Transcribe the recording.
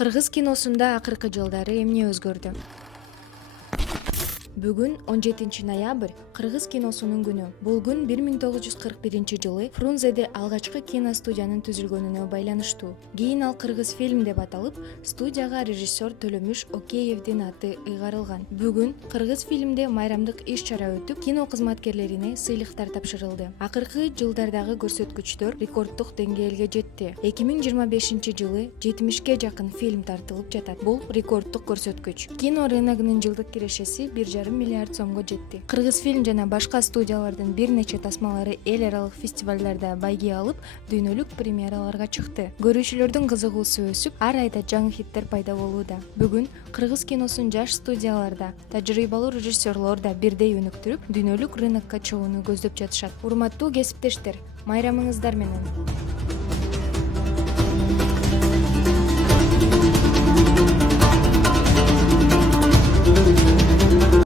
Кыргыз киносунда акыркы жылдары эмне өзгөрдү? Бүгүн 17 ноябрь кыргыз киносунун күнү. Бул күн 1941-жылы Фрунзеде алгачкы киностудиянын түзүлгөнүнө байланыштуу. Кийин ал Кыргыз фильм деп аталып, студияга режиссер Төлөмүш Океевдин аты ыйгарылган. Бүгүн Кыргыз фильмде майрамдык иш-чара өтүп, кино кызматкерлерине сыйлыктар тапшырылды. Акыркы жылдардагы көрсөткүчтөр рекорддук деңгээлге жетти. 2025-жылы 70ке жакын фильм тартылып жатат. Бул рекорддук көрсөткүч. Кино рыногунун жылдык кирешеси 1,5 миллиард сомго жетти. Кыргыз фильм жана башка студиялардын бир нече тасмалары эл аралык фестивалдарда байге алып, дүйнөлүк премьераларга чыкты. Көрүүчүлөрдүн кызыгуусу өсүп, ар айда жаңы хиттер пайда болууда. Бүгүн кыргыз киносун жаш студияларда, тажрыйбалуу режиссерлор да бирдей өнүктүрүп, дүйнөлүк рынокко чыгууну көздөп жатышат. Урматтуу кесиптештер, майрамыңыздар менен.